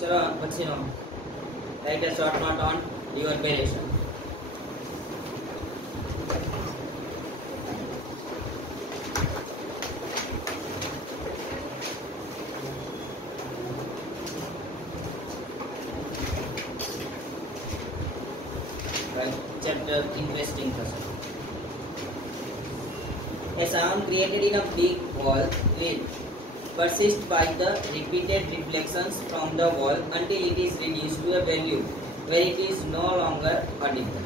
ચલો પછીનો write a short note on reverberation. Chapter interesting થશે. A sound created in a big wall will persist by the repeated reflections from the wall until it is reduced to a value where it is no longer audible.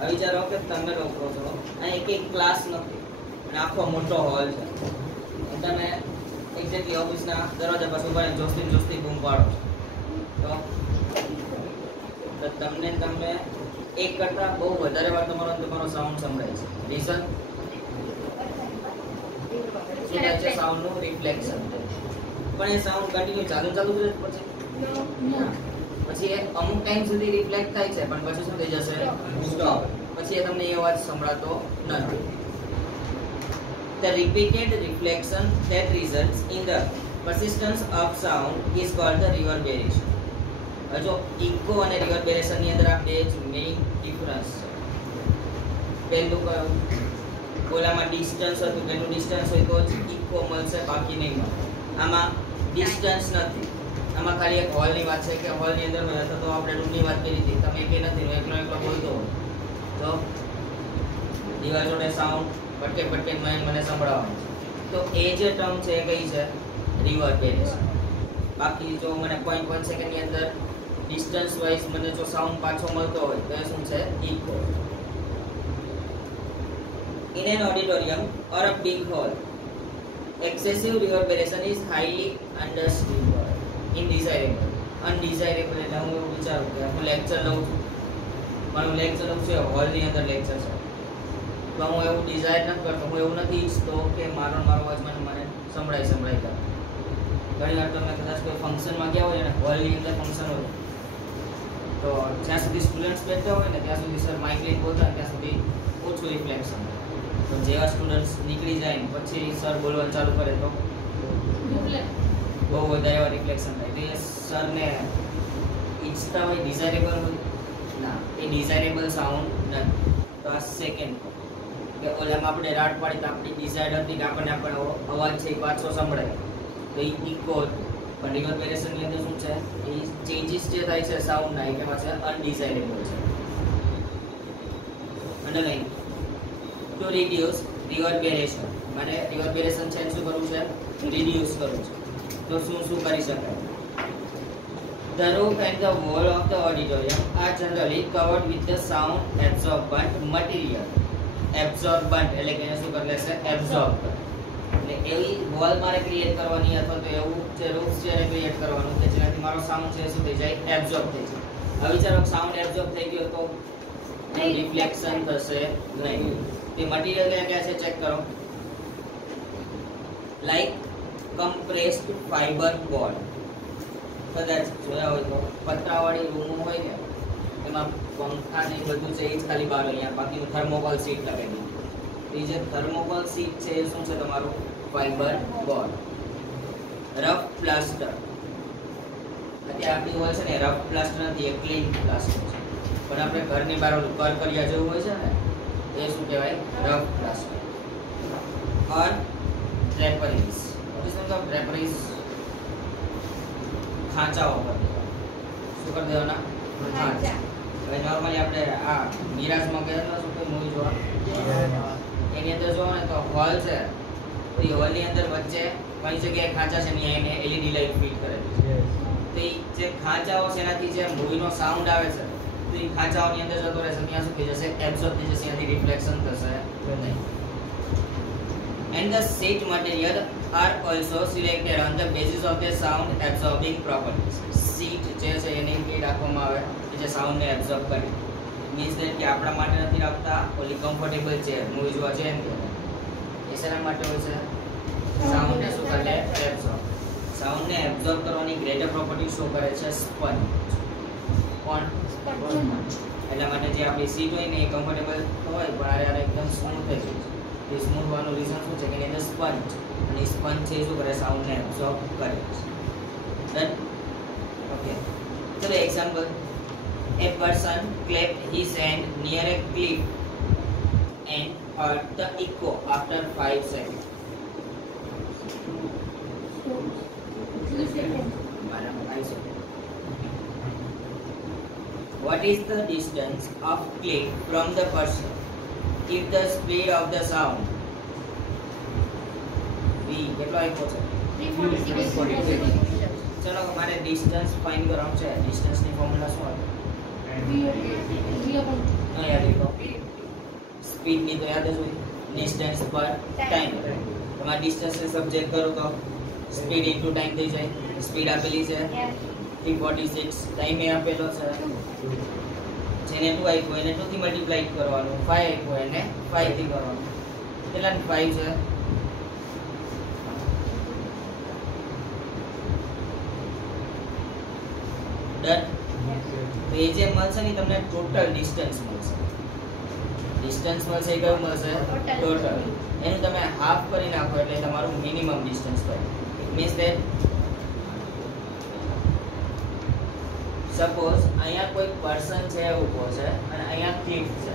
હવે વિચારો કે તમે લોકો છો અહીં એક class નથી અને આખો મોટો હોલ છે. તમે એક્ઝેક્ટલી ઓફિસના દરવાજા પાસે ઉભા રહીને જોસ્તી બૂમ પાડો તો તમને એક કરતા બહુ વધારે વાર તમારો સાઉન્ડ સંભળાય છે. રીઝન સાઉન્ડ નું રિફ્લેક્શન. પણ એ સાઉન્ડ કન્ટિન્યુ ચાલુ રહે પછી એ અમુક ટાઈમ સુધી રિફ્લેક્ટ થાય છે પણ પછી શું થઈ જશે સ્ટોપ. પછી એ તમને એ અવાજ સંભળાતો નથી. The repeated reflection that results in the persistence of sound is called the reverberation. જો ઇકો અને રિવર્બેરેશન ની અંદર આ બે જ મેઇન ડિફરન્સ છે. પહેલું કયું ઓલામાં ડિસ્ટન્સ હતું કેટલું ડિસ્ટન્સ હોય તો જ ઇકો મળશે બાકી નહીં મળે. આમાં ડિસ્ટન્સ નથી. આમાં ખાલી એક હોલની વાત છે કે હોલની અંદર હોય અથવા તો આપણે રૂમની વાત કરી હતી. તમે કે નથી એકલો બોલતો હોય તો દીવાલ જોડે સાઉન્ડ પટકે મને સંભળાવવાનું છે તો એ જે ટર્મ છે એ કઈ છે રિવર્બેરેશન. બાકી જો મને 0.1 સેકન્ડની અંદર ડિસ્ટન્સ વાઇઝ મને જો સાઉન્ડ પાછો મળતો હોય તો એ શું છે eco. In an auditorium or a big hall, excessive reverberation is highly undesirable. Undesirable એટલે હું એવું વિચારું કે હું લેક્ચર લઉં છું, મારું લેક્ચર લઉં છું હોલની અંદર લેક્ચર છે તો હું એવું ડિઝાયર નથી કરતો. હું એવું નથી ઈચ્છતો કે મારો અવાજ મને સંભળાય જાય. ઘણી વાર તમે કદાચ કોઈ ફંક્શનમાં ગયા હોય અને હોલની અંદર ફંક્શન હોય તો જ્યાં સુધી સ્ટુડન્ટ્સ બેઠા હોય ને ત્યાં સુધી સર માઇક લઈને બોલતા ત્યાં સુધી ઓછું રિફ્લેક્શન. તો જેવા સ્ટુડન્ટ્સ નીકળી જાય ને પછી સર બોલવાનું ચાલુ કરે તો બહુ વધારે એવા રિફ્લેક્શન થાય. તો એ સરને ઈચ્છતા હોય ડિઝાયરેબલ હોય ના, એ ડિઝાયરેબલ સાઉન્ડ નથી. તો આ સેકન્ડ કે ઓલામાં આપણે રાડ પાડી તો આપણી ડિઝાયર હતી કે આપણને અવાજ છે એ પાછો સંભળાય તો એ ઇકો. પણ રિવર્બેરેશનની અંદર શું છે એ ચેન્જીસ જે થાય છે સાઉન્ડના એ કેવા છે અનડિઝાયરેબલ છે. અંડરલાઈન ટુ રિડ્યુસ રિવર્બેરેશન મને રિવર્બેરેશન છે શું કરવું છે રિડ્યુસ કરવું છે. તો શું કરી શકાય? The roof and the wall of the auditorium are generally covered with the sound absorbent material. Absorbent એટલે કે શું કરી લેશે absorb. એટલે એવી વોલ મારે ક્રિએટ કરવાની અથવા તો એવું જે રૂફ છે એને ક્રિએટ કરવાનું કે જેનાથી મારો સાઉન્ડ છે શું થઈ જાય એબ્ઝોર્બ થઈ જાય. હવે વિચારો સાઉન્ડ એબ્ઝોર્બ થઈ ગયો તો રિફ્લેક્શન થશે નહીં. તે મટીરીયલ ક્યાં છે ચેક કરો. Like compressed fibre board. કદાચ જોયા હોય તો પતરાવાળી રૂમ હોય ને એમાં પંખા ને બધું છે એ જ ખાલી બહાર અહીંયા બાકીનું થર્મોકોલ સીટ લગાવી. એ જે થર્મોકોલ સીટ છે એ શું છે તમારું ફાઈબર બોર્ડ. રફ પ્લાસ્ટર અત્યારે આપણી વોલ છે ને રફ પ્લાસ્ટર નથી એ ક્લીન પ્લાસ્ટર છે. પણ આપણે ઘરની બહાર કરકરિયા જેવું હોય છે ને એ શું કહેવાય rough plaster. Or draperies. What is the draperies? ખાંચાઓ કરી દેવાના. શું કરી દેવાના? ખાંચા. હવે નોર્મલી આપણે આ મિરાજમાં ગયા શું કોઈ મૂવી જોવા એની અંદર જોવો ને તો હોલ છે તો એ હોલની અંદર વચ્ચે કઈ જગ્યાએ ખાંચા છે ને એને એલઈડી લાઇટ ફિટ કરેલી છે. તો એ જે ખાંચાઓ છે એનાથી જે મૂવીનો સાઉન્ડ આવે છે તો એ ખાંચાઓની અંદર જતો રહેશે ત્યાં શું થઈ જશે એબ્સોર્બ થઈ જશે. એનાથી રિફ્લેક્શન થશે નહીં. And the seat material are also selected on the basis of their sound absorbing properties. Seat જે છે એની રીતે રાખવામાં આવે કે જે સાઉન્ડને એબ્સોર્બ કરે. મીન્સ ધેટ કે આપણા માટે નથી રાખતા ઓલી કમ્ફર્ટેબલ ચેર મૂવી જોવા છે એમ કે એ શેના માટે હોય છે સાઉન્ડને શું કરે એબ્સોર્બ. સાઉન્ડને એબ્સોર્બ કરવાની ગ્રેટર પ્રોપર્ટી શો કરે છે સ્પંજ. કોણ? એટલા માટે જે આપણી સીટ હોય ને એ કમ્ફર્ટેબલ હોય પણ આ એકદમ સ્મૂથ થઈ જાય. એ સ્મૂથ હોવાનું રીઝન શું છે કે એની અંદર સ્પંજ અને સ્પંજ છે શું કરે સાઉન્ડને એબ્સોર્બ કરે છે. ડન? चलो example, a person clapped his hand near a cliff and heard the echo after 5 seconds. What is the distance of cliff from the person if the speed of the sound v કેટલો આપ્યો છે 346. ચલો અમારે distance find કરવાનું છે. Distance ની formula શું હતી? અહીંયા લીધો સ્પીડ ની તો યાદ જ હોય, ડિસ્ટન્સ પર ટાઈમ. તમારે ડિસ્ટન્સ ને સબ્જેક્ટ કરો તો સ્પીડ ઇન્ટુ ટાઈમ થઈ જાય. સ્પીડ આપેલી છે 346, ટાઈમ એ આપેલો છે જેને 2 આપ્યો એને 2 થી મલ્ટીપ્લાય કરવાનું, 5 આપ્યો એને 5 થી કરવાનું. કેટલા 5 છે? ડન. તો એ જે મળશે ને તમને ટોટલ ડિસ્ટન્સ મળશે. ડિસ્ટન્સ મળશે એ કયું મળશે? ટોટલ. એનું તમે હાફ કરી નાખો એટલે તમારું મિનિમમ ડિસ્ટન્સ થાય. ઇટ મીન્સ ધેટ સપોઝ અહીંયા કોઈ પર્સન છે ઊભો છે અને અહીંયા ક્લિફ છે,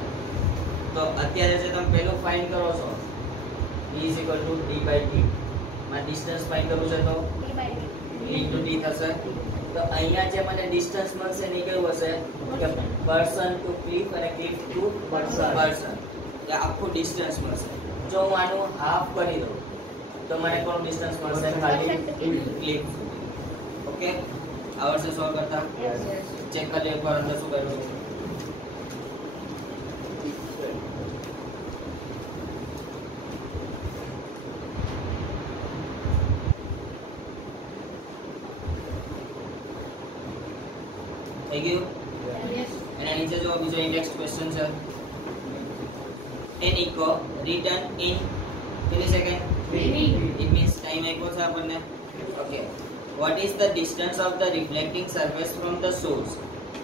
તો અત્યારે જે તમે પહેલું ફાઇન્ડ કરો છો d = d/t, માં ડિસ્ટન્સ ફાઇન્ડ કરવું છે તો d * t થશે. તો અહીંયા જે મને ડિસ્ટન્સ મળશે ને કેવું હશે કે પર્સન ટુ ક્લિફ અને ક્લિફ ટુ પર્સન, એ આખું ડિસ્ટન્સ મળશે. જો હું આનું હાફ કરી દઉં તો મને કોણ ડિસ્ટન્સ મળશે? ખાલી ક્લિફ. ઓકે, આવડશે સોલ્વ કરતા? ચેક કરી લો એકવાર અંદર શું કર્યું છે. થઈ ગયું? એના નીચે જો બીજો નેક્સ્ટ ક્વેશ્ચન છે. an echo written in કેટલી સેકન્ડ? 3. it means ટાઈમ આપ્યો છે આપણને. Okay, what is the distance of the reflecting surface from the source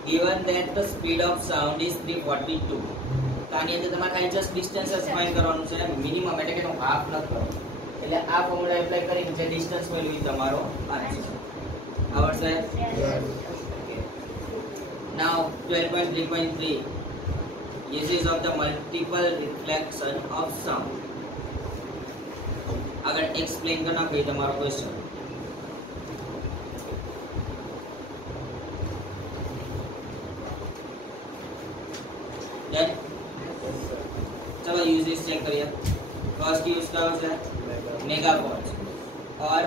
given that the speed of sound is 342? તો આની અંદર તમારે ખાલી જસ્ટ ડિસ્ટન્સ જ ફાઇન્ડ કરવાનું છે, મિનિમમ એટલે કે હાફ ન કરો. એટલે આ ફોર્મ્યુલા એપ્લાય કરીને જે ડિસ્ટન્સ મળ્યું એ તમારો આન્સર. આવડશે? Now 12.3.3 uses of the multiple reflection of sound. अगर explain करना कोई तुम्हारा question. Done? चलो uses check करिए. First use का होता है megaphone और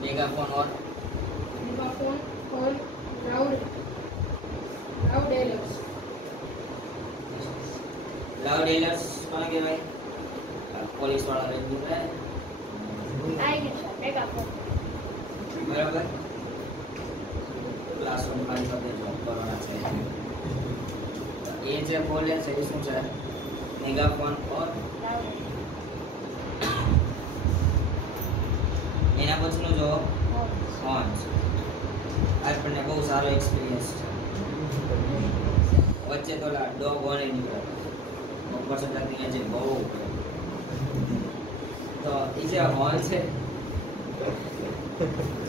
मेगाफोन और लाउड एलर्स કોને કહેવાય? પોલીસ વાળા રેન્જ કરે આઈ ગયા મેગાફોન. બરાબર. ક્લાસરૂમ ખાલી પર જોબ કરવાના છે. એ જે બોલે છે એ શું છે? મેગાફોન और એના પછીનો જો હોર્ન છે. આપણને બહુ સારો એક્સપિરિયન્સ છે. વચ્ચે તો ડોગ હોર્ન નીકળે ઉપર સટકની જે બહુ તો એ જે હોર્ન છે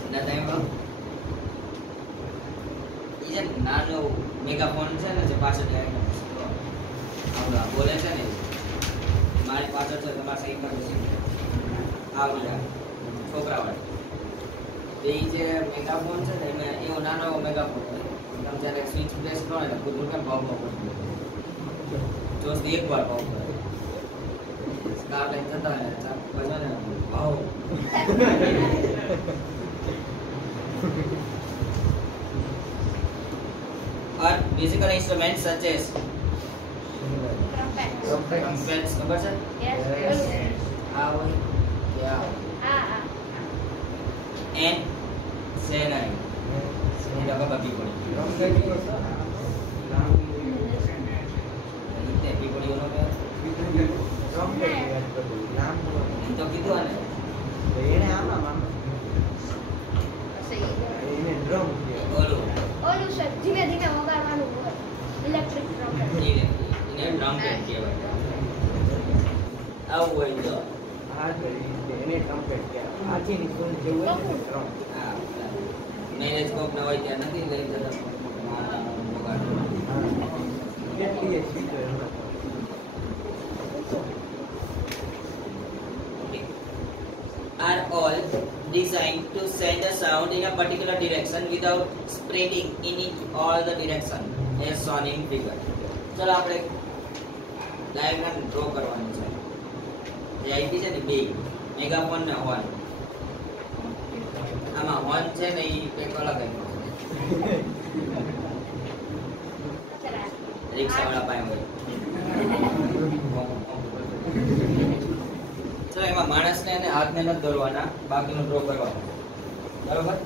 એના ટાઈમમાં એ જે નાનો મેગાફોન છે ને જે પાછળ આવડા બોલે છે ને મારી પાછળ છે તમારા સાઈડ પર આવડા છોકરાવાળા એ જે મેગાફોન છે ને એમાં એવો નાનો એવો મેગાફોન હોય. તમે જ્યારે સ્વિચ પ્રેસ કરો ને ખુદ કેમ ભાવ પડે જો એકવાર ભાવ પડે સ્કાર લઈને જતા હોય પછી ને ભાવ और musical instruments such as trumpets ખબર છે? આ હોય क्या and सेनाई ये लगा बाकी पड़ी इतने भी पड़ी उन्होंने तो कितने वाले એને આમાં મામા એને ડ્રમ ઓલું સર ધીમે ધીમે વગાડવાનું હોય ઇલેક્ટ્રિક ડ્રમ. એને ડ્રમ બેન્ડ કહેવાય. આવું હોય તો આ તો એને કમ્પ્લીટ કે આખીની ફૂલ જેવું હોય ને ડ્રમ. હા મેરેજ કોક ના હોય ત્યાં નથી લઈ જતા વગાડવા. કેટલી સ્પીડ એમાં are all designed to send a sound in a particular direction without spreading in it all the direction as shown in figure. ચલો આપણે ડાયાગ્રામ ડ્રો કરવાનું છે. જે આઈપી છે ને બે મેગાફોન ને હોર્ન. આમાં હોર્ન છે ને એ કંઈક અલગ આપ્યું છે. રિક્ષાવાળા પાસે હોય. તો એમાં માણસને અને હાથને નથી દોરવાના, બાકીનું ડ્રો કરવાનું. બરોબર?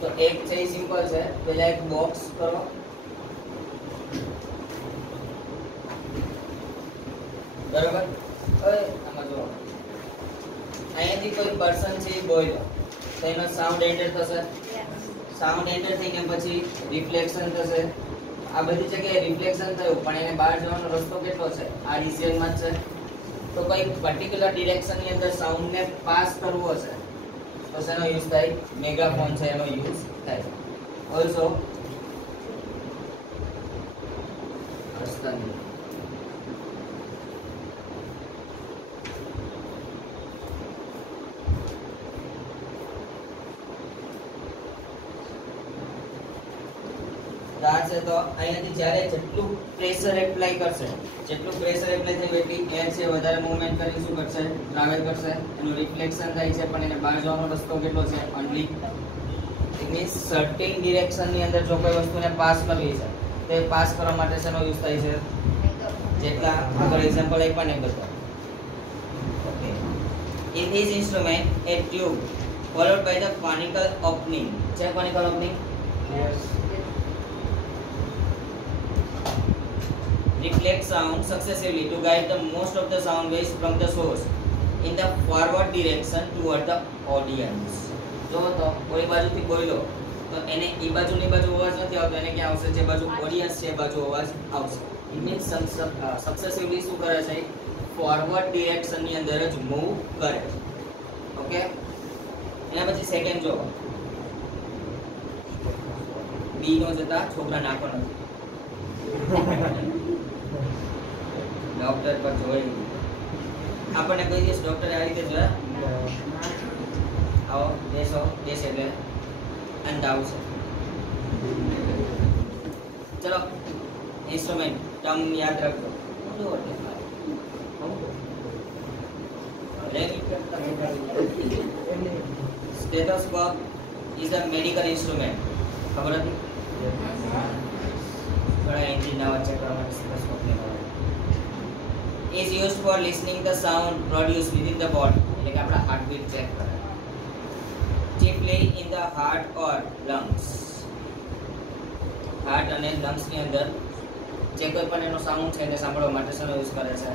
તો એક છે એ સિમ્પલ છે. પહેલા એક બોક્સ કરો. બરોબર? હવે આમાં જો અહીંયાથી કોઈ પર્સન છે એ બોલ્યો તો એનો સાઉન્ડ એન્ટર થશે. સાઉન્ડ એન્ટર થઈને પછી રિફ્લેક્શન થશે. આ બધી જગ્યાએ રિફ્લેક્શન થયું પણ એને બહાર જવાનો રસ્તો કેટલો છે? આ ડિસિઝનમાં જ છે. તો કોઈ પર્ટિક્યુલર ડિરેક્શન ની અંદર સાઉન્ડ ને પાસ કરવો હશે તો શેનો યુઝ થાય? મેગાફોન છે એનો યુઝ થાય. ઓલસો છે તો અહીંયાથી જ્યારે જેટલું પ્રેશર એપ્લાય કરશે, જેટલું પ્રેશર એપ્લાય થયું એટલી એર છે વધારે મૂવમેન્ટ કરી શું કરશે? ટ્રાવેલ કરશે. એનું રિફ્લેક્શન થાય છે પણ એને બહાર જવાનો રસ્તો કેટલો છે? Only. It means certain direction ની અંદર જો કોઈ વસ્તુને પાસ કરવી છે તે પાસ કરવા માટે શેનો યુઝ થાય છે? જેટલા આગળ એક્ઝામ્પલ આપ્યા ને બધા. Okay. In this instrument a tube followed by the conical opening. છે conical opening? Yes. Reflect sound successively to guide the most of the sound waves from the source in the forward direction toward the audience. જો તો કોઈ બાજુથી બોલ્યો તો એને એ બાજુની બાજુ અવાજ નથી આવતો, એને ક્યાં આવશે? જે બાજુ ઓડિયન્સ છે એ બાજુ અવાજ આવશે. ઇટ મીન્સ સક્સેસિવલી શું કરે છે? ફોરવર્ડ ડિરેક્શન ની અંદર જ મૂવ કરે છે. ઓકે. એના પછી સેકન્ડ જો બી નો જતા છોકરા નાખો નથી. ડોક્ટર પર જોઈ આપણને કોઈ દિવસ ડોક્ટરે આ રીતે જોયા? આવો બેસો, બેસે એટલે અંધાવશે. ચલો ઇન્સ્ટ્રુમેન્ટ ટર્મ યાદ રાખજો. Stethoscope is a medical instrument. ખબર હતી? થોડા એન્જિન ના ચેક કરવા માટે સ્ટેથોસ્કોપ લેવા is used for listening the sound produced within the body. એટલે કે આપણા હાર્ટબીટ ચેક કરે. chiefly in the heart or lungs. Heart અને લંગ્સ ની અંદર જે કોઈ પણ એનો સાઉન્ડ છે એને સાંભળવા માટે શેનો યુઝ કરે છે?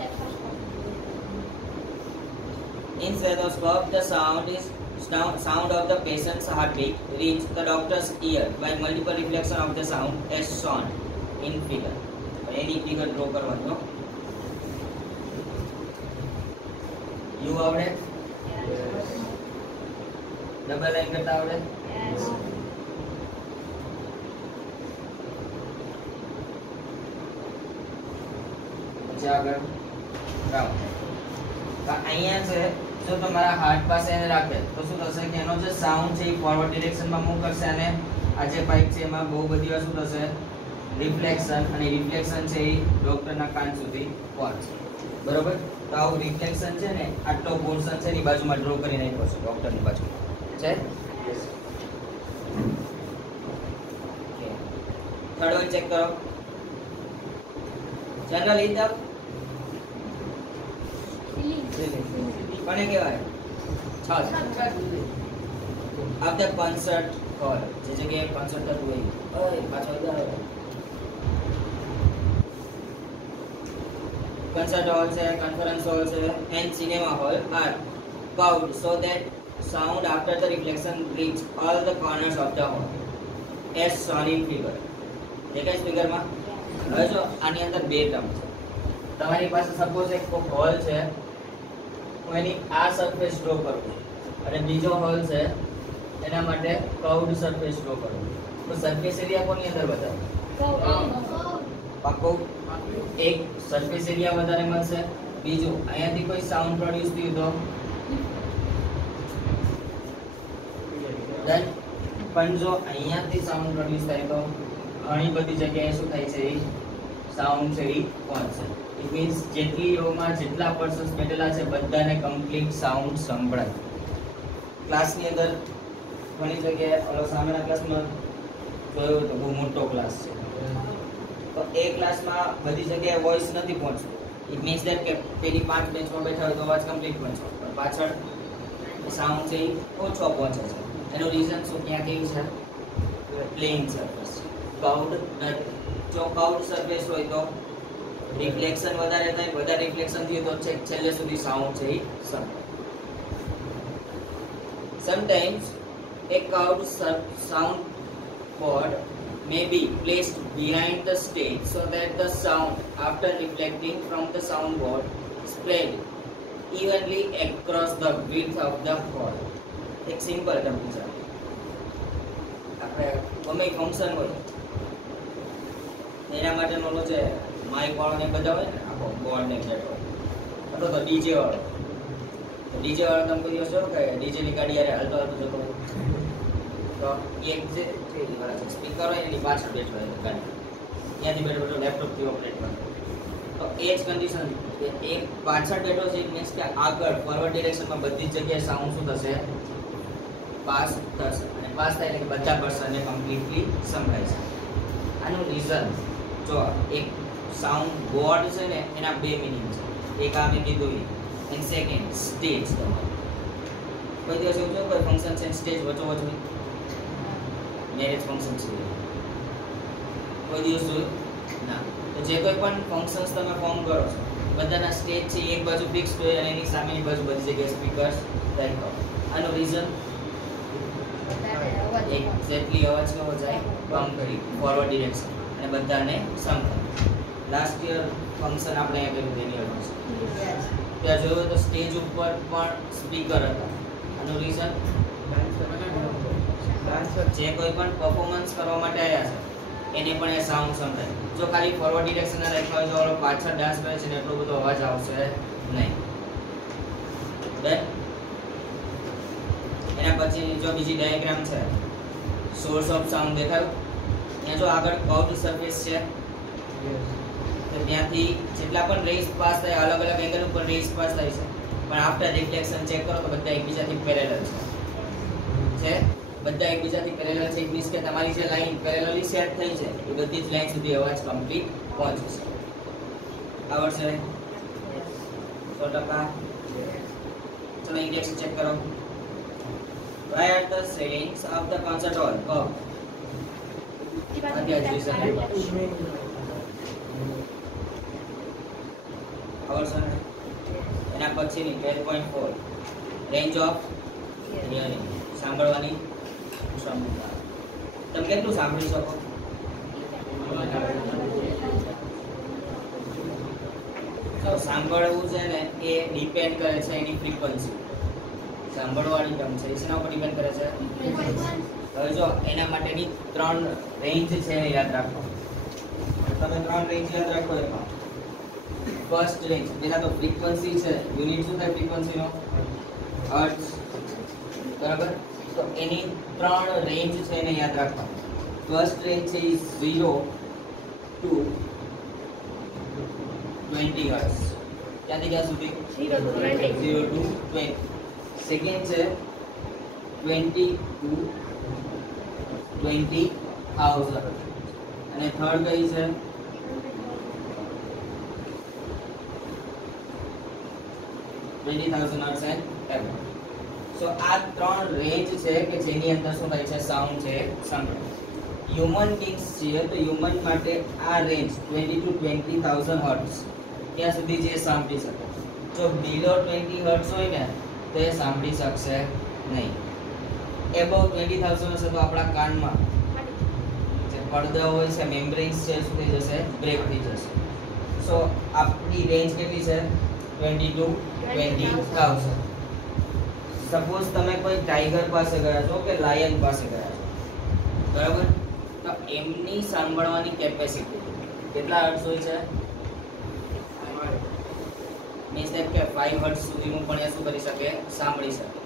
In stethoscope the sound of the patient's heartbeat reach the doctor's ear by multiple reflection of the sound as shown in figure. Any figure draw કરવાનો. યુ આવડે? ડબલ લાઈન કરતા આવડે? પછી આગળ રાઉન્ડ. તો અહીંયા છે જો તમારા હાર્ટ પાસે એને રાખે તો શું થશે કે એનો જે સાઉન્ડ છે એ ફોરવર્ડ ડિરેક્શનમાં મૂવ કરશે અને આ જે પાઇપ છે એમાં બહુ બધી વાર શું થશે? રિફ્લેક્શન. અને રિફ્લેક્શન છે એ ડોક્ટરના કાન સુધી પહોંચશે. બરોબર? તો આવું રિફ્લેક્શન છે ને આટલો પોર્શન છે ની બાજુમાં ડ્રો કરી નાખ્યો છે ડોક્ટરની બાજુ છે. થર્ડ વન ચેક કરો. જનરલી તબ કોને કહેવાય? છત. આપ ધ કન્સર્ટ હોલ જે જગ્યાએ કન્સર્ટ થતું હોય ઓય પાછો જાવ. Concert hall છે, conference hall છે, and cinema hall are curved so that sound after the reflection reach all the corners of the hall as shown in figure. દેખાય ફિગરમાં? હવે જો આની અંદર બે ટર્મ છે. તમારી પાસે સપોઝ એક હોલ છે, હું એની આ સરફેસ ડ્રો કરું અને બીજો હોલ છે એના માટે કર્વડ સરફેસ ડ્રો કરું, તો સરફેસ એરિયા કોની અંદર વધારે? પાકો એક સરફેસ એરિયા વધારે મળશે. બીજું અહીંયાથી કોઈ સાઉન્ડ પ્રોડ્યુસ થયું તો ડન. પણ જો અહીંયાથી સાઉન્ડ પ્રોડ્યુસ થાય તો ઘણી બધી જગ્યાએ શું થાય છે? સાઉન્ડ છે એ પહોંચશે. ઇટ મીન્સ જેટલી રોમાં જેટલા પર્સન્સ બેઠેલા છે બધાને કમ્પ્લીટ સાઉન્ડ સંભળાય. ક્લાસની અંદર ઘણી જગ્યાએ ઓલો સામેના ક્લાસમાં જોયો તો બહુ મોટો ક્લાસ છે, તો એ ક્લાસમાં બધી જગ્યાએ વોઇસ નથી પહોંચતું. ઇટ મીન્સ ધેટ કે પેલી 5 બેન્ચમાં બેઠા હોય તો અવાજ કમ્પ્લીટ પહોંચે, પણ પાછળ સાઉન્ડ છે એ ઓછો પહોંચે છે. એનું રીઝન શું? ક્યાં કેવી છે? પ્લેન સરફેસ, કર્વડ નથી. જો કર્વડ સરફેસ હોય તો રિફ્લેક્શન વધારે થાય, વધારે રિફ્લેક્શન થયું તો છેલ્લે સુધી સાઉન્ડ છે એ સંભળાય. Sometimes a curved sound board may be placed behind the stage so that the sound, after reflecting from the soundboard, spread evenly across the width of the hall. એક સિમ્પલ ટર્મ છે. આપણે ગમે function હોય એના માટેનો ઓલો છે Mike વાળો ને બધા હોય ને, આખો બોર્ડ ને પ્લેટ હોય, અથવા તો ડીજે વાળો. ડીજે વાળો તમે કોઈ દિવસ જોયો કે ડીજે ની ગાડી યારે હલતો હલતો જતો હોય, તો એક જે સ્પીકર હોય એની પાછળ બેઠો હોય ગાડી, ત્યાંથી બેઠો બેઠો લેપટોપ થી ઓપરેટ કરે. તો એ જ કન્ડિશન, એક પાછળ બેઠો છે ઇટ મીન્સ કે આગળ ફોરવર્ડ ડિરેક્શનમાં બધી જ જગ્યાએ સાઉન્ડ શું થશે? પાસ થશે. અને પાસ થાય એટલે બધા પર્સનને કમ્પ્લીટલી સંભળાય છે. આનું રીઝન જો એક સાઉન્ડ બોર્ડ છે ને એના બે મિનિંગ છે. એક આ મેં કીધું એન્ડ સેકન્ડ સ્ટેજ. કોઈ દિવસ એવું કોઈ ફંક્શન છે સ્ટેજ વચ્ચોવચ્ચ હોય? મેરેજ ફંક્શન છે કોઈ દિવસ જોયું ના? તો જે કોઈ પણ ફંક્શન્સ તમે ફોર્મ કરો છો બધાના સ્ટેજ છે એક બાજુ ફિક્સ હોય અને એની સામેની બાજુ બધી જગ્યાએ સ્પીકર્સ રાખો. આનું રીઝન એક્ઝેક્ટલી અવાજ કેવો જાય? કમ્પ્લીટ ફોરવર્ડ ડિરેક્શન અને બધાને સંભળાય. લાસ્ટ યર ફંક્શન આપણે અહીંયા કર્યું એન્યુઅલ ફંક્શન, ત્યાં જોયું તો સ્ટેજ ઉપર પણ સ્પીકર હતા. આનું રીઝન જે કોઈ પણ પરફોર્મન્સ કરવા માટે આવ્યા છે એને પણ એ સાઉન્ડ સંભળાય. જો ખાલી ફોરવર્ડ ડિરેક્શન રાખ્યા હોય તો પાછળ ડાન્સ કરે છે ને એટલો બધો અવાજ આવશે નહીં. ડન. એના પછી જો બીજી ડાયાગ્રામ છે, સોર્સ ઓફ સાઉન્ડ દેખાયું? ત્યાં જો આગળ કર્વડ સરફેસ છે તો ત્યાંથી જેટલા પણ રેઝ પાસ થાય અલગ અલગ એંગલ ઉપર રેઝ પાસ થાય છે, પણ આફ્ટર રિફ્લેક્શન ચેક કરો તો બધા એકબીજાથી પેરેલલ છે. બધા એકબીજાથી પેરેલલ છે. ઇટ મીન્સ કે તમારી જે લાઈન પેરેલલી સેટ થઈ છે એ બધી જ લાઈન સુધી અવાજ કમ્પ્લીટ પહોંચશે. આવડશે? 100%. ચલો ઇન્ડેક્સ ચેક કરો. Why are the ceilings of the concert hall curved? એના પછીની 12.4 રેન્જ ઓફ હિયરિંગ, સાંભળવાની ક્ષમતા. તમે કેટલું સાંભળી શકો? સાંભળવું છે ને એ ડિપેન્ડ કરે છે એની ફ્રીક્વન્સી. સાંભળવાની ટર્મ છે એના ઉપર ડિપેન્ડ કરે છે. હવે જો એના માટેની 3 રેન્જ છે એને યાદ રાખો. તમે 3 રેન્જ યાદ રાખો. એમાં ફર્સ્ટ રેન્જ પહેલા તો ફ્રીક્વન્સી છે. યુનિટ શું થાય ફ્રીક્વન્સીનો? હર્ટ્ઝ. બરાબર? તો એની 3 રેન્જ છે એને યાદ રાખો. ફર્સ્ટ રેન્જ છે 0 to 20 હર્ટ્ઝ. ક્યાંથી ક્યાં સુધી? 0 to 20. સેકન્ડ છે 20 to 20,000 અને થર્ડ કઈ છે? 20,000 હર્ટ્ઝ એન્ડ એબવ. સો આ 3 રેન્જ છે કે જેની અંદર શું થાય છે? સાઉન્ડ છે સંભળાય. હ્યુમન બીંગ્સ છે તો હ્યુમન માટે આ રેન્જ 20 to 20,000 હર્ટ્ઝ ત્યાં સુધી જે સાંભળી શકે. જો બિલો 20 હર્ટ્ઝ હોય ને તો એ સાંભળી શકશે નહીં. એબવ 20,000 હશે તો આપણા કાનમાં જે પડદા હોય છે મેમ્બ્રેન્સ છે શું થઈ જશે? બ્રેક થઈ જશે. સો સો આપણી રેન્જ કેટલી છે 22 20,000. સપોઝ તમે કોઈ ટાઈગર પાસે ગયા છો કે લાયન પાસે ગયા છો, બરાબર, તો એમની સાંભળવાની કેપેસિટી કેટલા હર્ટ્ઝ હોય છે? મીન્સ ધેટ કે 5 હર્ટ્ઝ સુધીનું પણ એ શું કરી શકે? સાંભળી શકે.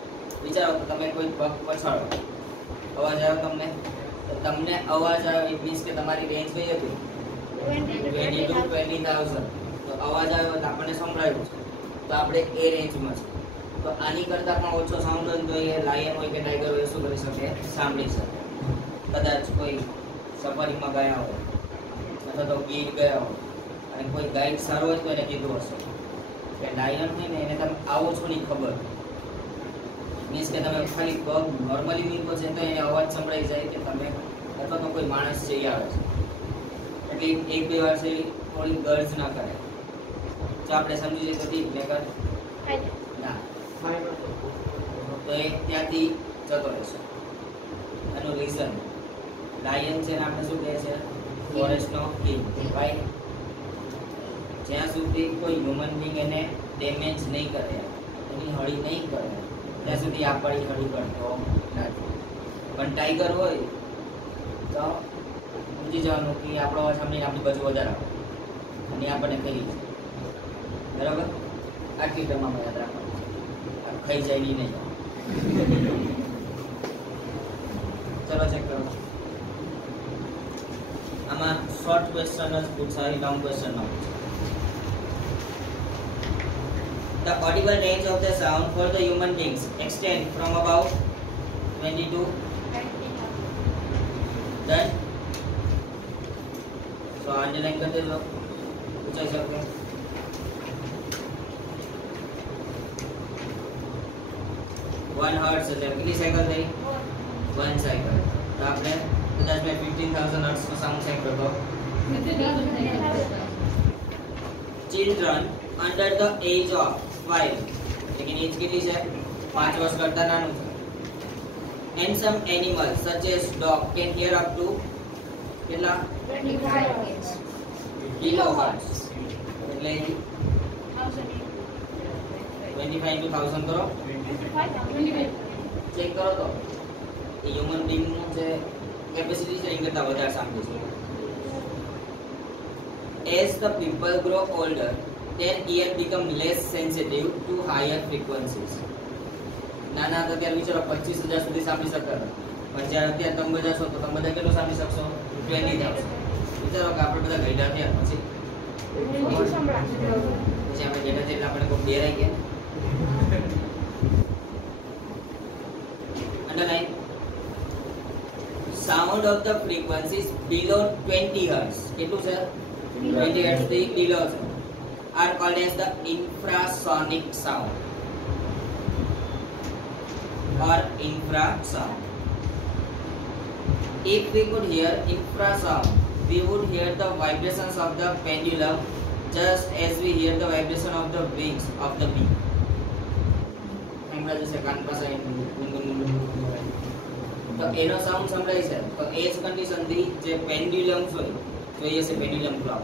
વિચારો કે તમે કોઈ પગ પછાડો, અવાજ આવ્યો તમને, તો તમને અવાજ આવ્યો ઇટ મીન્સ કે તમારી રેન્જ કઈ હતી 22 20,000. તો અવાજ આવ્યો એટલે આપણને સંભળાયું છે, તો આપણે એ રેન્જમાં છે. તો આની કરતાં પણ ઓછો સાઉન્ડ હોય તો એ લાયન હોય કે ટાઈગર હોય શું કરી શકે? સાંભળી શકે. કદાચ કોઈ સફારીમાં ગયા હોય અથવા તો ગીર ગયા હોય અને કોઈ ગાઈડ સારો હોય તો એને કીધું હશે કે લાયન હોય ને એને તમે આવો છો ની ખબર, મીન્સ કે તમે ખાલી પગ નોર્મલી મૂકો છે તો એને અવાજ સંભળાઈ જાય કે તમે અથવા તો કોઈ માણસ છે એ આવે છે. એટલે એક બે વાર છે થોડી ગર્જ ના કરે તો આપણે સમજી જઈએ તો ઠીક, ને કર ના તો એ ત્યાંથી જતો રહેશે. એનું રીઝન લાયન છે ને આપણે શું કહે છે? ફોરેસ્ટનો કિંગ. ભાઈ જ્યાં સુધી કોઈ હ્યુમન બીંગ એને ડેમેજ નહીં કરે, એની હળી નહીં કરે, ત્યાં સુધી આપણી હળી કરતો નથી. પણ ટાઈગર હોય તો સમજી જવાનું કે આપણો અવાજ સાંભળીને આપણી બાજુ વધારે આવે અને આપણને કરી છે. બરાબર, આટલી તમામ યાદ રાખવાનું, ખાઈ જાય નહીં. ચલો ચેક કરો. આમાં શોર્ટ ક્વેશ્ચન જ પૂછાય, લોંગ ક્વેશ્ચન ન પૂછાય. The audible range of the sound for the human beings extend from about 22. Done. So underline करते जाओ. पूछा सकते हैं. 1 hertz એટલે કેટલી સાયકલ થઈ? 1 સાયકલ. તો આપણે કદાચ મેં 15,000 hertz નો સાઉન્ડ સેટ કરતો. Children under the age of 5, लेकिन एज કેટલી છે? 5 વર્ષ કરતા નાનું છે. And some animals such as dog can hear up to કેટલા? 25 kilohertz. એટલે 25 into 1000 કરો, ચેક કરો તો એ હ્યુમન બીંગ નું જે કેપેસિટી છે એ કરતા વધારે સાંભળી છે. As the people grow older, their ear become less sensitive to higher frequencies. નાના હતા ત્યારે વિચારો 25,000 સુધી સાંભળી શકતા હતા, પણ જ્યારે અત્યારે તમે બધા છો તો તમે બધા કેટલું સાંભળી શકશો? 20,000. વિચારો કે આપણે બધા ગઈડા થયા પછી આપણે ગઈડા થયા એટલે આપણે કોઈ ડેરાઈ ગયા. Underline. Sound of the frequencies below 20 hertz. કેટલું છે? 20 hertz થી below છે. Are called as the infrasonic sound or infrasound. If we could hear infrasound, we would hear the vibrations of the pendulum just as we hear the vibration of the wings of the bee. હમણાં જશે કાન પાસે તો એનો sound સંભળાય છે. તો એ જ કન્ડિશનથી જે પેન્ડ્યુલમ્સ હોય જોઈએ છે પેન્ડ્યુલમ ક્લોક,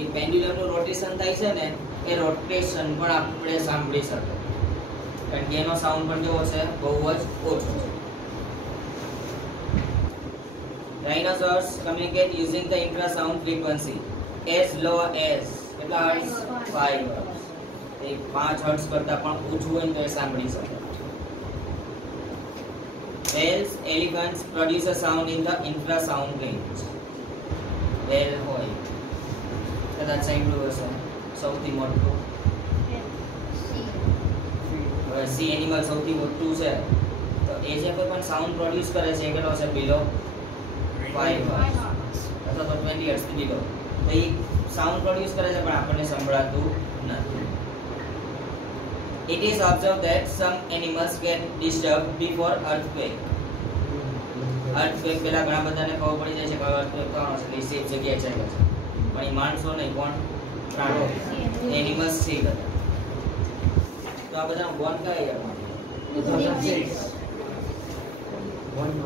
એ પેન્ડ્યુલમ નું રોટેશન થાય છે ને એ રોટેશન પણ આપણે સાંભળી શકીએ, કારણ કે એનો સાઉન્ડ પણ કેવો છે? બહુ જ ઓછો છે. Rhinoceros communicate using the infrasound frequency as low as કેટલા હર્ટ્ઝ? 5 હર્ટ્ઝ. એ 5 હર્ટ્ઝ કરતા પણ ઓછું હોય તો એ સાંભળી શકે. Whales, elephants produce a sound in the infrasound range. Whale હોય કદાચ સાંભળ્યું હશે, સૌથી મોટું. હવે સી એનિમલ સૌથી મોટું છે તો એ જે કોઈ પણ સાઉન્ડ પ્રોડ્યુસ કરે છે એ કેટલો છે? બિલો 5 હર્ટ્ઝ અથવા તો 20 હર્ટ્ઝ થી બિલો. તો એ સાઉન્ડ પ્રોડ્યુસ કરે છે પણ આપણને સંભળાતું નથી. It is observed that some animals get disturbed before earthquake. Earthquake પહેલા ઘણા બધાને ખબર પડી જાય છે કે earthquake કોનો છે, એ સેફ જગ્યાએ ચાલે છે, પણ એ માણસો નહીં, કોણ? પ્રાણો, એનિમલ્સ છે બધા. તો આ બધાનો બોન કયા યરમાં? 2006.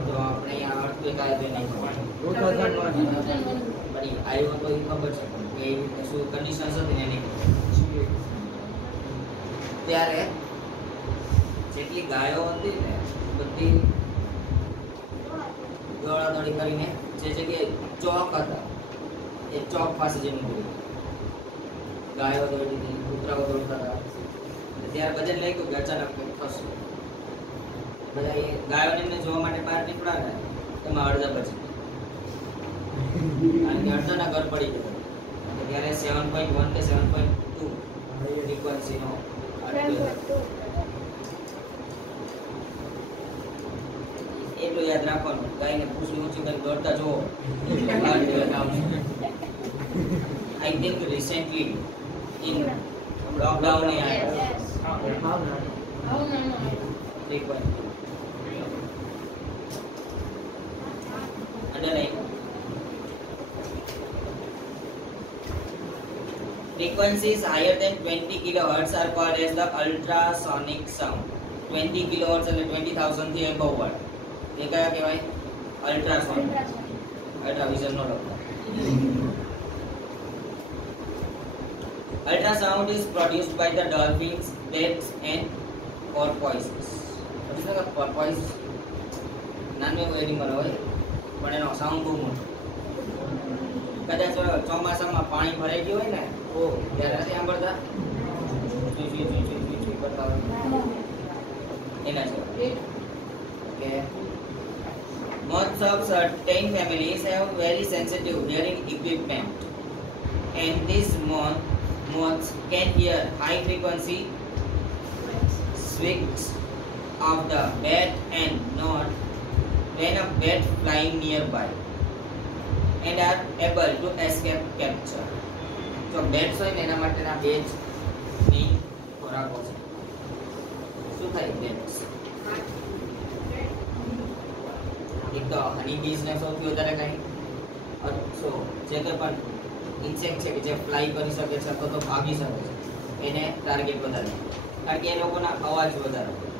તો આપણે અહીંયા earthquake આવ્યો તો નહીં, પણ નહીં આવ્યો તો એ ખબર છે પણ કે એવી રીતે શું કન્ડિશન હતી ને એની ત્યારે જેટલી ગાયો હતી ને બધી દોડાદોડી કરીને જે જગ્યાએ ચોક હતા એ ચોક પાસે જઈને ઉભી ગાયો દોડી હતી કૂતરાઓ દોડતા હતા ત્યારે બધાને લાગ્યું કે અચાનક કંઈક થશે બધા એ ગાયોને એમને જોવા માટે બહાર નીકળ્યા ને એમાં અડધા બચી અને અડધાના ઘર પડી ગયા ત્યારે 7.1 કે 7.2 ફ્રીક્વન્સીનો એટલું યાદ રાખવાનું ગાયને પૂછડી ઊંચી કરી દોડતા જોવો I think recently in lockdown ને frequencies higher than 20 kilohertz are called as the ultrasonic sound. 20 kilohertz એટલે 20000 થી above watt એ કયા કહેવાય અલ્ટ્રાસોનિક અલ્ટ્રાવિઝન નો લખો ultrasound is produced by the dolphins bats and porpoises એટલે કે porpoise નાનું એનિમલ હોય પણ એનો સાઉન્ડ બહુ મોટો કદાચ ચોમાસામાં પાણી ભરાઈ ગયું હોય ને ત્યારે નથી સાંભળતા એના છે કે most of certain families have very sensitive hearing equipment and these moths can hear high frequency squeaks of the bat and not when a bat flying nearby and are able to escape capture. So bats હોય ને એના માટેના બે જ main ખોરાકો છે શું થાય bats એક તો હની બીઝ ને સૌથી વધારે કઈ સો જે કે પણ ઇન્સેક્ટ છે કે જે ફ્લાય કરી શકે છે અથવા તો ભાગી શકે છે એને ટાર્ગેટ વધારે કારણ કે એ લોકોના અવાજ વધારે હોય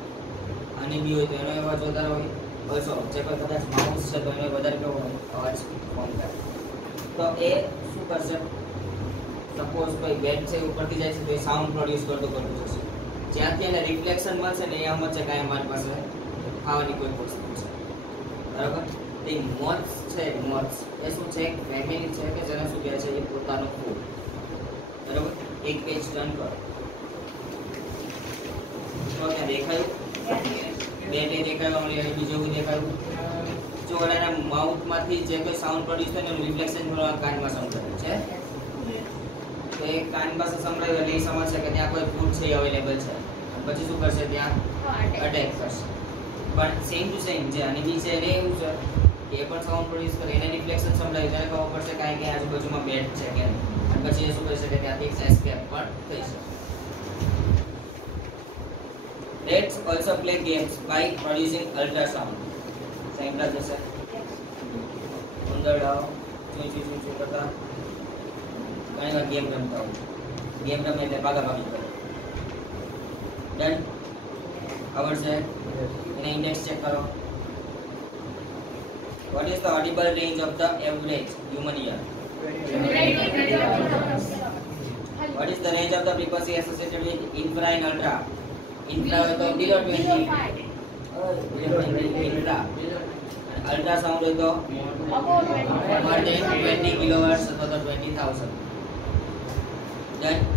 હની બી હોય તો એનો અવાજ વધારે હોય ઓછો જે કોઈ કદાચ માઉસ છે તો એનો વધારે કેવો હોય અવાજ ફોન કરે તો એ શું કરશે સપોઝ કોઈ બેટ છે ઉપરથી જાય છે તો એ સાઉન્ડ પ્રોડ્યુસ કરતું જશે જ્યાંથી એને રિફ્લેક્શન મળશે ને એ સમજશે કે અમારી પાસે ખાવાની કોઈ વસ્તુ છે બરાબર તે મોથ્સ છે મોથ્સ એ શું છે ફેમિલી છે કે જેને શું કહે છે એ પોતાનું ફૂડ બરાબર એક પેજ ટર્ન કરો તો ત્યાં દેખાયું બેટે દેખાયું અને બીજું દેખાયું જો એના માઉથમાંથી જે કોઈ સાઉન્ડ પ્રોડ્યુસ થાય એનું રિફ્લેક્શન કાનમાં સંભળાય છે તો એ કાન પાસે સંભળાય એટલે એ સમજશે કે ત્યાં કોઈ ફૂડ છે અવેલેબલ છે પછી શું કરશે ત્યાં અટેક કરશે પણ સેમ ટુ સેમ જે આની બી છે એને એવું છે કે એ પણ સાઉન્ડ પ્રોડ્યુસ કરે એને રિફ્લેક્શન સંભળાય ત્યારે ખબર પડશે કાંઈ કે આજુબાજુમાં બેટ છે કે અને પછી એ શું કરી શકે ત્યાંથી એસ્કેપ પણ થઈ શકે Rats also play games by producing ultrasound. સાંભળા જશે ઉંદરડાઓ ચૂં કરતા ઘણી વાર ગેમ રમતા હોય ગેમ રમે એટલે ભાગાભાગી કરે ડન આવડશે એને ઇન્ડેક્સ ચેક કરો what is the audible range of the average human ear what is the range of the frequency associated with infra and ultra infra હોય તો below 20 infra ultrasound હોય તો more than 20 kilohertz અથવા તો 20000 done